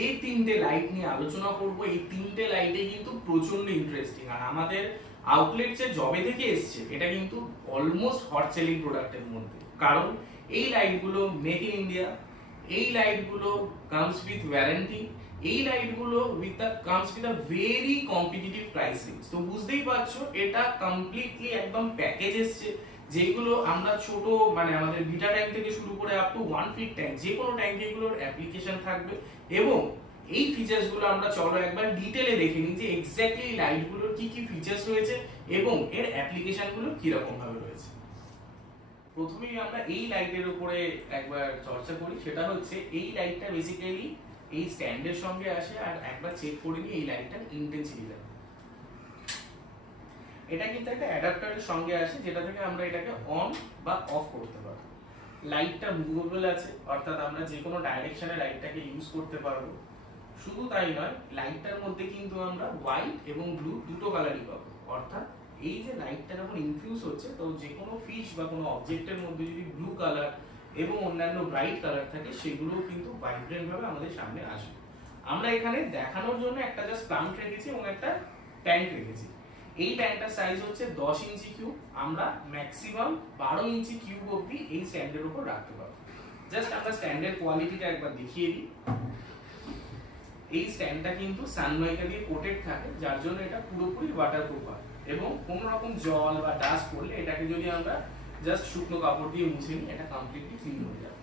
যে তিনটে লাইট নিয়ে আলোচনা করব এই তিনটে লাইটে কিন্তু প্রচন্ড ইন্টারেস্টিং, আর আমাদের আউটলেট যে জবে থেকে এসছে এটা কিন্তু অলমোস্ট হট সেলিং প্রোডাক্টের মধ্যে। কারণ এই লাইটগুলো মেক ইন ইন্ডিয়া, এই লাইটগুলো কামস উইথ ওয়ারেন্টি, এই লাইটগুলো comes with a very competitive price range. তো বুঝতেই পারছো এটা কমপ্লিটলি একদম প্যাকেজ এসছে, যেগুলো আমরা ছোট মানে আমাদের বিটা ট্যাঙ্ক থেকে শুরু করে আপ টু 1 ফিট ট্যাঙ্ক, যে কোনো ট্যাঙ্কে এগুলোর অ্যাপ্লিকেশন থাকবে। এবং এই ফিচার্স গুলো আমরা চলো একবার ডিটেলে দেখে নিই যে এক্স্যাক্টলি লাইট গুলোর কি কি ফিচার্স রয়েছে এবং এর অ্যাপ্লিকেশন গুলো কি রকম ভাবে রয়েছে। প্রথমেই আমরা এই লাইটের উপরে একবার চর্চা করি, সেটা হচ্ছে এই লাইটটা বেসিক্যালি এই স্ট্যান্ডের সঙ্গে আসে। আর একবার চেক করে নিই এই লাইটটার ইন্টেন্সিটি। এটা কিন্তু একটা অ্যাডাপ্টারের সঙ্গে আসে, যেটা থেকে আমরা এটাকে অন বা অফ করতে পারবো। লাইটটা মুভেবল আছে, অর্থাৎ আমরা যে কোনো ডাইরেকশনে লাইটটাকে ইউজ করতে পারবো। শুধু তাই নয়, লাইটটার মধ্যে কিন্তু আমরা হোয়াইট এবং ব্লু দুটো কালারই পাবো। অর্থাৎ এই যে লাইটটা যখন ইনফিউজ হচ্ছে, তো যে কোনো ফিশ বা কোনো অবজেক্টের মধ্যে যদি ব্লু কালার এবং অন্যান্য ব্রাইট কালার থাকে, সেগুলো কিন্তু ভাইব্রেন্ট ভাবে আমাদের সামনে আসবে। আমরা এখানে দেখানোর জন্য একটা জাস্ট প্লান্ট রেখেছি এবং একটা ট্যাঙ্ক রেখেছি। এই ট্যাঙ্কটার সাইজ হচ্ছে 10 ইঞ্চি কিউব। আমরা ম্যাক্সিমাম 12 ইঞ্চি কিউব অবধি এই স্ট্যান্ডের উপর রাখতে পারবো। জাস্ট আমরা স্ট্যান্ডের কোয়ালিটিটা একবার দেখিয়ে দিই। এই স্ট্যান্ডটা কিন্তু সানমাইকা দিয়ে কোটেড থাকে, যার জন্য এটা পুরোপুরি ওয়াটারপ্রুফ হয় এবং কোনো রকম জল বা ডাস্ট পড়লে এটাকে যদি আমরা জাস্ট শুকনো কাপড় দিয়ে মুছে নিই, এটা কমপ্লিটলি ক্লিন হয়ে যাবে।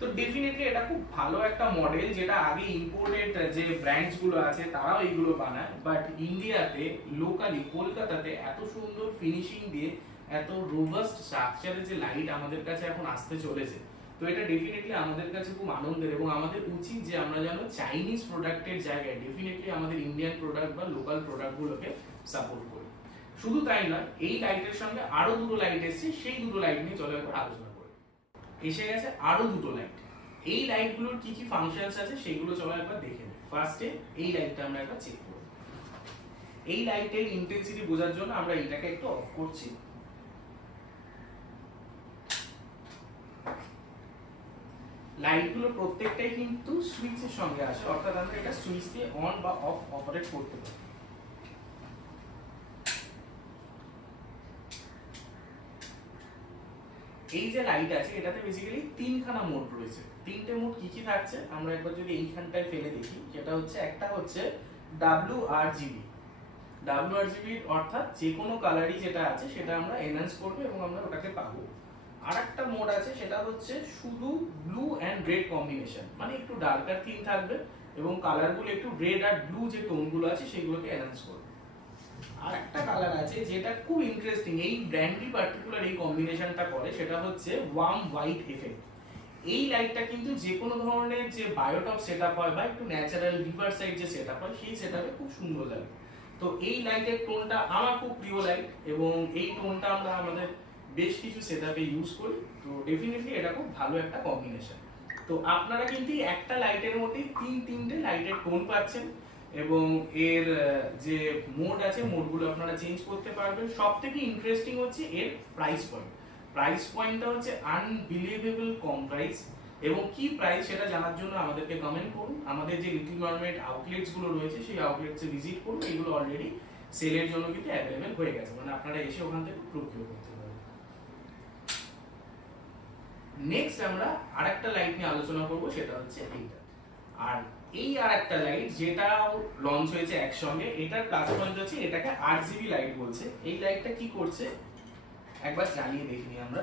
তো ডেফিনেটলি এটা খুব ভালো একটা মডেল, যেটা আগে ইম্পোর্টেড যে ব্র্যান্ডস গুলো আছে তারাও এইগুলো বানায়, বাট ইন্ডিয়াতে লোকালি কলকাতাতে এত সুন্দর ফিনিশিং দিয়ে এত রোবাস্ট স্ট্রাকচারের যে লাইট আমাদের কাছে এখন আসতে চলেছে, তো এটা ডেফিনেটলি আমাদের কাছে খুব আনন্দের। এবং আমাদের উচিত যে আমরা যেন চাইনিজ প্রোডাক্টের জায়গায় ডেফিনেটলি আমাদের ইন্ডিয়ান প্রোডাক্ট বা লোকাল প্রোডাক্ট গুলোকে সাপোর্ট করি। শুধু তাই নয়, এই লাইটের সঙ্গে আরো দুটো লাইট এসছে, সেই দুটো লাইট নিয়ে চলে একবার আলোচনা করি। এসে গেছে আরো দুটো লাইট। এই লাইটগুলোর কি কি ফাংশনস আছে সেগুলো চলো একবার দেখে নিই। ফার্স্টে এই লাইটটা আমরা একবার চেক করব। এই লাইটের ইন্টেন্সিটি বোঝার জন্য আমরা এটাকে একটু অফ করছি। লাইটগুলো প্রত্যেকটাই কিন্তু সুইচের সঙ্গে আসে, অর্থাৎ আমরা এটা সুইচ দিয়ে অন বা অফ অপারেট করতে পারি। এই যে লাইট আছে এটাতে বেসিক্যালি তিনখানা মোড রয়েছে। তিনটে মোড কি কি থাকছে আমরা একবার যদি এইখানটায় ফেলে দেখি, সেটা হচ্ছে একটা হচ্ছে WRGB। WRGB অর্থাৎ যে কোনো কালারই যেটা আছে সেটা আমরা এনহ্যান্স করব এবং আমরা ওটাকে পাবো। আরেকটা মোড আছে, সেটা হচ্ছে শুধু ব্লু এন্ড রেড কম্বিনেশন, মানে একটু ডার্কার থিম থাকবে এবং কালারগুলো একটু রেড আর ব্লু যে টোনগুলো আছে সেগুলোকে এনহ্যান্স করবে। আর একটা কালার আছে যেটা খুব ইন্টারেস্টিং, এই ব্র্যান্ডই পার্টিকুলার এই কম্বিনেশনটা করে, সেটা হচ্ছে ওয়ার্ম হোয়াইট এফেক্ট। এই লাইটটা কিন্তু যে কোনো ধরনের যে বায়োটপ সেটআপ হয় বা একটু ন্যাচারাল রিভার সাইড যে সেটআপ হয়, সেই সেটআপে খুব সুন্দর লাগে। তো এই লাইটের টোনটা আমার খুব প্রিয় লাইট এবং এই টোনটা আমরা আমাদের বেশ কিছু সেটআপে ইউজ করি। তো ডেফিনেটলি এটা খুব ভালো একটা কম্বিনেশন। তো আপনারা কিন্তু একটা লাইটের মধ্যে তিনটে লাইটের টোন পাচ্ছেন এবং এর যে মোড আছে মোডগুলো আপনারা চেঞ্জ করতে পারবেন। সবথেকে ইন্টারেস্টিং হচ্ছে এর প্রাইস পয়েন্ট। প্রাইস পয়েন্টটা হচ্ছে আনবিলিভেবল কম প্রাইস, এবং কি প্রাইস সেটা জানার জন্য আমাদেরকে কমেন্ট করুন। আমাদের যে লিটল মারমেড আউটলেটস গুলো রয়েছে সেই আউটলেটসে ভিজিট করুন। এগুলো অলরেডি সেলের জন্য কিন্তু অ্যাভেলেবেল হয়ে গেছে, মানে আপনারা এসে ওখান থেকে প্রকিউর করতে পারেন। নেক্সট আমরা আরেকটা লাইট নিয়ে আলোচনা করব, সেটা হচ্ছে এইটা। আর এই আরেকটা লাইট যেটাও লঞ্চ হয়েছে একসঙ্গে, এটার প্লাস পয়েন্ট হচ্ছে এটাকে RGB লাইট বলছে। এই লাইটটা কি করছে একবার জ্বালিয়ে দেখিনি আমরা।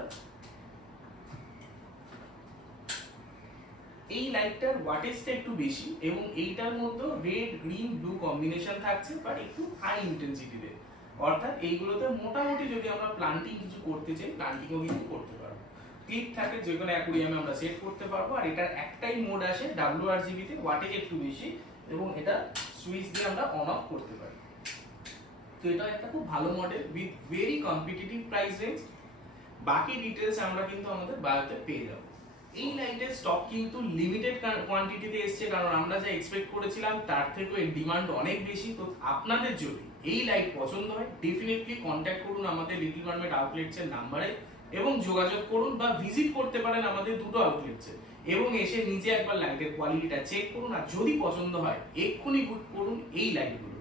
এই লাইটটার ওয়াটেজটা একটু বেশি এবং এইটার মধ্যে রেড গ্রিন ব্লু কম্বিনেশন থাকছে, বাট একটু হাই ইন্টেন্সিটিতে। অর্থাৎ এইগুলোতে মোটামুটি যদি আমরা প্লান্টিং কিছু করতে চাই, প্লান্টিংও কিন্তু করতে পারবো। ক্লিপ থাকে যে কোনো অ্যাকুরিয়ামে আমরা সেট করতে পারবো। আর এটার একটাই মোড আসে WRGB তে, ওয়াটেজ একটু বেশি এবং এটা সুইচ দিয়ে আমরা অন অফ করতে পারি। তো এটা একটা খুব ভালো model with very competitive price range. বাকি ডিটেলস আমরা কিন্তু আমাদের বায়োতে পেয়ে যাবো। এই লাইটের স্টক কিন্তু লিমিটেড কোয়ান্টিটিতে এসছে, কারণ আমরা যা এক্সপেক্ট করেছিলাম তার থেকেও এর ডিমান্ড অনেক বেশি। তো আপনাদের যদি এই লাইট পছন্দ হয় ডেফিনেটলি কন্ট্যাক্ট করুন আমাদের লিটল মারমেড আউটলেটস এর নাম্বারে, এবং যোগাযোগ করুন বা ভিজিট করতে পারেন আমাদের দুটো আউটলেটসে এবং এসে নিজে একবার লাইটের কোয়ালিটিটা চেক করুন, আর যদি পছন্দ হয় এক্ষুনি বুক করুন এই লাইটগুলো।